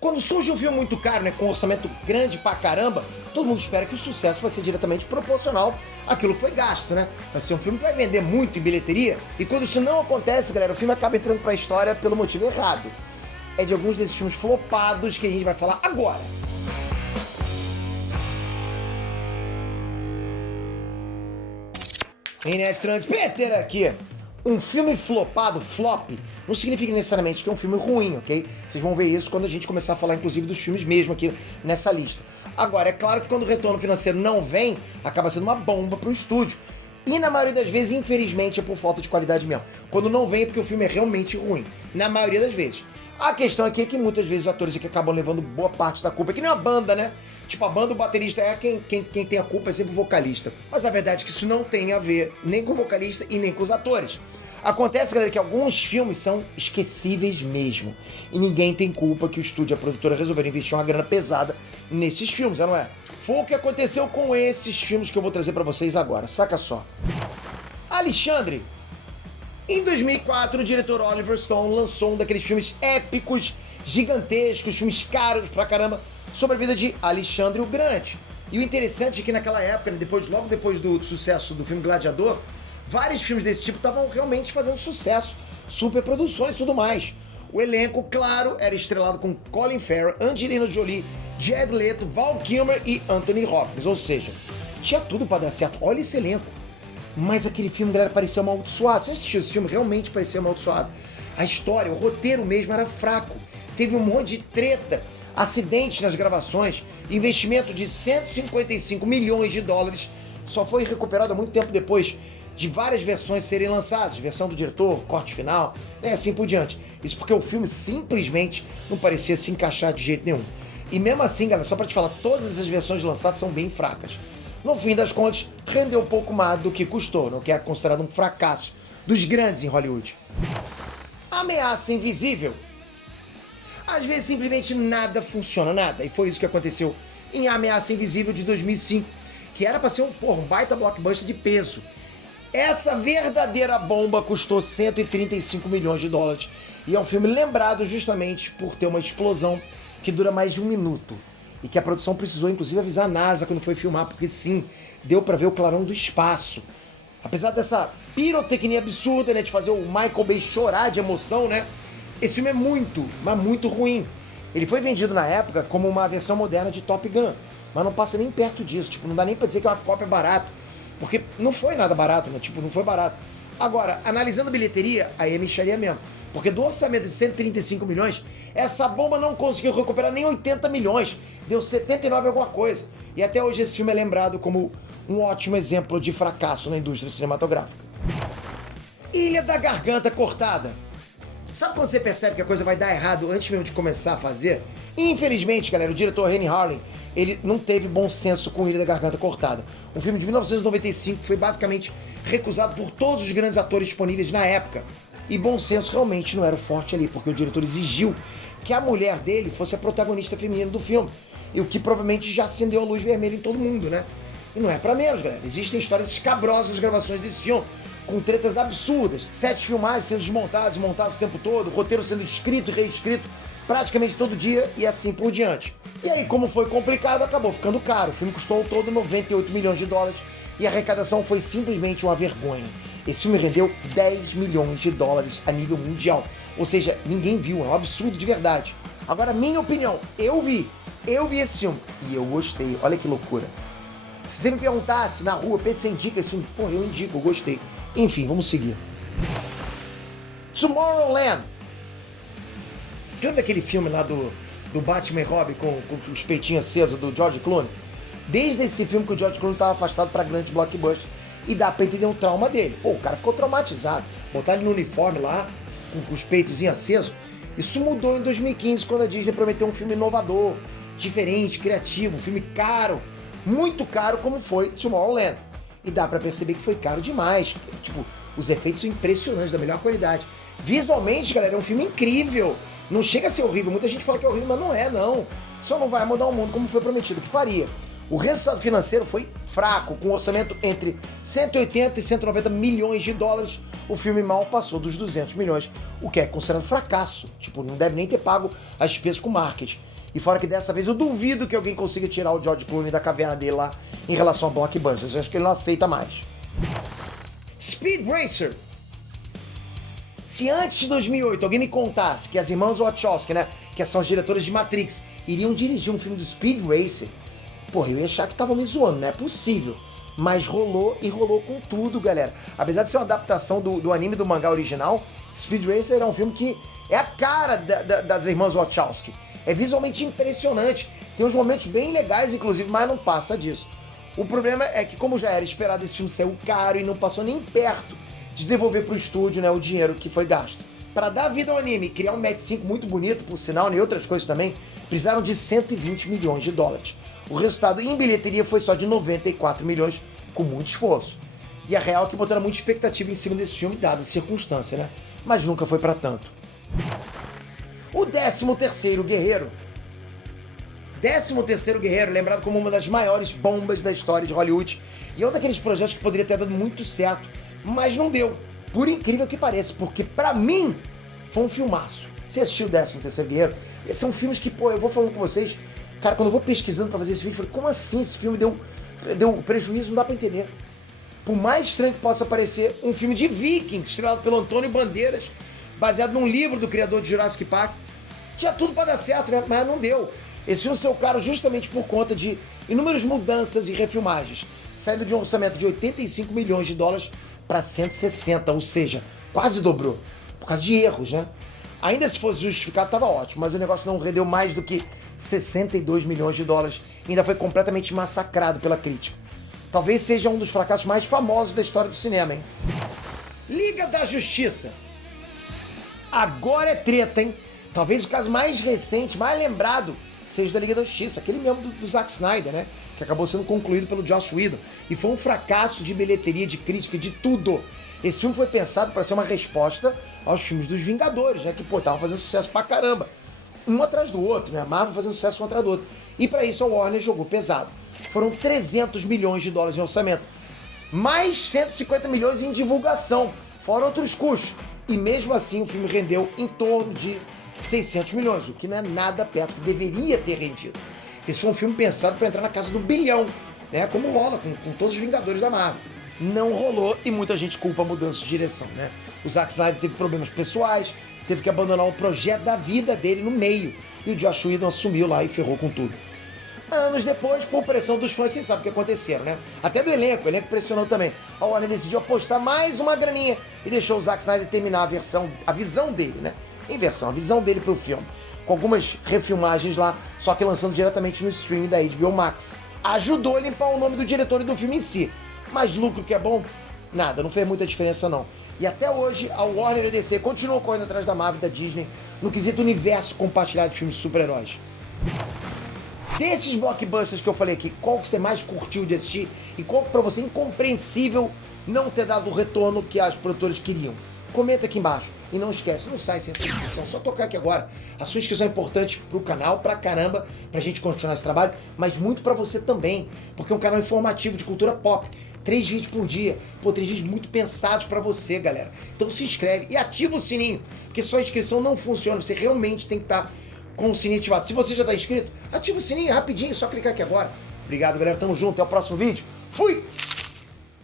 Quando surge um filme muito caro, né, com um orçamento grande pra caramba, todo mundo espera que o sucesso vai ser diretamente proporcional àquilo que foi gasto, né? Vai ser um filme que vai vender muito em bilheteria, e quando isso não acontece, galera, o filme acaba entrando pra história pelo motivo errado. É de alguns desses filmes flopados que a gente vai falar agora. Inês Peter aqui. Um filme flopado, flop, não significa necessariamente que é um filme ruim, ok? Vocês vão ver isso quando a gente começar a falar, inclusive, dos filmes mesmo aqui nessa lista. Agora, é claro que quando o retorno financeiro não vem, acaba sendo uma bomba pro estúdio. E na maioria das vezes, infelizmente, é por falta de qualidade mesmo. Quando não vem é porque o filme é realmente ruim. Na maioria das vezes. A questão aqui é que muitas vezes os atores aqui acabam levando boa parte da culpa. É que nem uma banda, né? Tipo, a banda, o baterista é quem tem a culpa é sempre o vocalista. Mas a verdade é que isso não tem a ver nem com o vocalista e nem com os atores. Acontece, galera, que alguns filmes são esquecíveis mesmo. E ninguém tem culpa que o estúdio e a produtora resolveram investir uma grana pesada nesses filmes, não é? Foi o que aconteceu com esses filmes que eu vou trazer pra vocês agora. Saca só. Alexandre. Em 2004, o diretor Oliver Stone lançou um daqueles filmes épicos, gigantescos, filmes caros pra caramba, sobre a vida de Alexandre o Grande. E o interessante é que naquela época, logo depois do sucesso do filme Gladiador, vários filmes desse tipo estavam realmente fazendo sucesso, superproduções e tudo mais. O elenco, claro, era estrelado com Colin Farrell, Angelina Jolie, Jared Leto, Val Kilmer e Anthony Hopkins. Ou seja, tinha tudo pra dar certo. Olha esse elenco. Mas aquele filme, galera, parecia amaldiçoado. Você assistiu esse filme? Realmente parecia amaldiçoado. A história, o roteiro mesmo era fraco. Teve um monte de treta, acidentes nas gravações, investimento de 155 milhões de dólares. Só foi recuperado há muito tempo depois de várias versões serem lançadas. Versão do diretor, corte final, né, assim por diante. Isso porque o filme simplesmente não parecia se encaixar de jeito nenhum. E mesmo assim, galera, só pra te falar, todas essas versões lançadas são bem fracas. No fim das contas, rendeu um pouco mais do que custou, no que é considerado um fracasso dos grandes em Hollywood. Ameaça Invisível. Às vezes simplesmente nada funciona, nada. E foi isso que aconteceu em Ameaça Invisível de 2005, que era pra ser um baita blockbuster de peso. Essa verdadeira bomba custou 135 milhões de dólares e é um filme lembrado justamente por ter uma explosão que dura mais de 1 minuto. E que a produção precisou, inclusive, avisar a NASA quando foi filmar, porque sim, deu pra ver o clarão do espaço. Apesar dessa pirotecnia absurda, né, de fazer o Michael Bay chorar de emoção, né, esse filme é muito, mas muito ruim. Ele foi vendido na época como uma versão moderna de Top Gun, mas não passa nem perto disso, tipo, não dá nem pra dizer que é uma cópia barata, porque não foi nada barato, né, tipo, não foi barato. Agora, analisando a bilheteria, aí é mixaria mesmo. Porque do orçamento de 135 milhões, essa bomba não conseguiu recuperar nem 80 milhões. Deu 79 alguma coisa. E até hoje esse filme é lembrado como um ótimo exemplo de fracasso na indústria cinematográfica. Ilha da Garganta Cortada. Sabe quando você percebe que a coisa vai dar errado antes mesmo de começar a fazer? Infelizmente, galera, o diretor Renny Harlin, ele não teve bom senso com Ilha da Garganta Cortada. Um filme de 1995 foi basicamente recusado por todos os grandes atores disponíveis na época. E bom senso realmente não era o forte ali, porque o diretor exigiu que a mulher dele fosse a protagonista feminina do filme. E o que provavelmente já acendeu a luz vermelha em todo mundo, né? E não é pra menos, galera. Existem histórias escabrosas nas gravações desse filme, com tretas absurdas. Sete filmagens sendo desmontadas e montadas o tempo todo, roteiro sendo escrito e reescrito praticamente todo dia e assim por diante. E aí, como foi complicado, acabou ficando caro. O filme custou ao todo 98 milhões de dólares e a arrecadação foi simplesmente uma vergonha. Esse filme rendeu 10 milhões de dólares a nível mundial. Ou seja, ninguém viu, é um absurdo de verdade. Agora, minha opinião, eu vi esse filme e eu gostei. Olha que loucura. Se você me perguntasse na rua, Pedro, você indica esse filme? Pô, eu indico, eu gostei. Enfim, vamos seguir. Tomorrowland. Você lembra daquele filme lá do Batman e Robin com os peitinhos acesos do George Clooney? Desde esse filme que o George Clooney estava afastado para grandes blockbusters. E dá pra entender um trauma dele. Pô, o cara ficou traumatizado. Botar ele no uniforme lá, com os peitozinhos acesos. Isso mudou em 2015, quando a Disney prometeu um filme inovador, diferente, criativo, um filme caro, muito caro, como foi Tomorrowland. E dá pra perceber que foi caro demais. Tipo, os efeitos são impressionantes, da melhor qualidade. Visualmente, galera, é um filme incrível. Não chega a ser horrível. Muita gente fala que é horrível, mas não é, não. Só não vai mudar o mundo como foi prometido que faria. O resultado financeiro foi fraco, com um orçamento entre 180 e 190 milhões de dólares. O filme mal passou dos 200 milhões, o que é considerado fracasso. Tipo, não deve nem ter pago as despesas com marketing. E fora que dessa vez eu duvido que alguém consiga tirar o George Clooney da caverna dele lá em relação a blockbusters. Eu acho que ele não aceita mais. Speed Racer. Se antes de 2008 alguém me contasse que as irmãs Wachowski, né, que são as diretoras de Matrix, iriam dirigir um filme do Speed Racer, porra, eu ia achar que tava me zoando, não é possível. Mas rolou e rolou com tudo, galera. Apesar de ser uma adaptação do anime do mangá original, Speed Racer é um filme que é a cara das irmãs Wachowski. É visualmente impressionante. Tem uns momentos bem legais, inclusive, mas não passa disso. O problema é que, como já era esperado, esse filme saiu caro e não passou nem perto de devolver pro estúdio, né, o dinheiro que foi gasto. Para dar vida ao anime e criar um Match 5 muito bonito, por sinal, e outras coisas também, precisaram de 120 milhões de dólares. O resultado em bilheteria foi só de 94 milhões, com muito esforço. E a real é que botaram muita expectativa em cima desse filme, dada a circunstância, né? Mas nunca foi pra tanto. O 13º Guerreiro. 13º Guerreiro, lembrado como uma das maiores bombas da história de Hollywood. E é um daqueles projetos que poderia ter dado muito certo, mas não deu. Por incrível que pareça, porque pra mim foi um filmaço. Você assistiu o 13º Guerreiro? São filmes que, pô, eu vou falando com vocês. Cara, quando eu vou pesquisando pra fazer esse vídeo, eu falei, como assim esse filme deu prejuízo? Não dá pra entender. Por mais estranho que possa parecer, um filme de Vikings, estrelado pelo Antônio Bandeiras, baseado num livro do criador de Jurassic Park, tinha tudo pra dar certo, né? Mas não deu. Esse filme saiu caro justamente por conta de inúmeras mudanças e refilmagens, saindo de um orçamento de 85 milhões de dólares para 160, ou seja, quase dobrou, por causa de erros, né? Ainda se fosse justificado, estava ótimo, mas o negócio não rendeu mais do que 62 milhões de dólares e ainda foi completamente massacrado pela crítica. Talvez seja um dos fracassos mais famosos da história do cinema, hein? Liga da Justiça. Agora é treta, hein? Talvez o caso mais recente, mais lembrado, seja da Liga da Justiça, aquele mesmo do Zack Snyder, né? Que acabou sendo concluído pelo Joss Whedon. E foi um fracasso de bilheteria, de crítica, de tudo. Esse filme foi pensado para ser uma resposta aos filmes dos Vingadores, né? Que, pô, estavam fazendo sucesso pra caramba. Um atrás do outro, né? A Marvel fazendo sucesso um atrás do outro. E para isso a Warner jogou pesado. Foram 300 milhões de dólares em orçamento. Mais 150 milhões em divulgação, fora outros custos. E mesmo assim o filme rendeu em torno de 600 milhões, o que não é nada perto do que deveria ter rendido. Esse foi um filme pensado para entrar na casa do bilhão, né? Como rola com todos os Vingadores da Marvel. Não rolou e muita gente culpa a mudança de direção, né? O Zack Snyder teve problemas pessoais, teve que abandonar o projeto da vida dele no meio. E o Joss Whedon assumiu lá e ferrou com tudo. Anos depois, por pressão dos fãs, vocês sabem o que aconteceram, né? Até do elenco, o elenco pressionou também. A Warner decidiu apostar mais uma graninha e deixou o Zack Snyder terminar a visão dele, né? A visão dele pro filme. Com algumas refilmagens lá, só que lançando diretamente no streaming da HBO Max. Ajudou a limpar o nome do diretor e do filme em si. Mas lucro que é bom? Nada, não fez muita diferença não. E até hoje, a Warner e a DC continuam correndo atrás da Marvel e da Disney no quesito universo compartilhado de filmes de super-heróis. Desses blockbusters que eu falei aqui, qual que você mais curtiu de assistir e qual que pra você é incompreensível não ter dado o retorno que as produtoras queriam? Comenta aqui embaixo. E não esquece, não sai sem a sua inscrição, só tocar aqui agora. A sua inscrição é importante pro canal, pra caramba, pra gente continuar esse trabalho, mas muito pra você também, porque é um canal informativo de cultura pop. 3 vídeos por dia, pô, 3 vídeos muito pensados pra você, galera. Então se inscreve e ativa o sininho, porque só a inscrição não funciona, você realmente tem que estar com o sininho ativado. Se você já tá inscrito, ativa o sininho rapidinho, só clicar aqui agora. Obrigado, galera, tamo junto, até o próximo vídeo. Fui!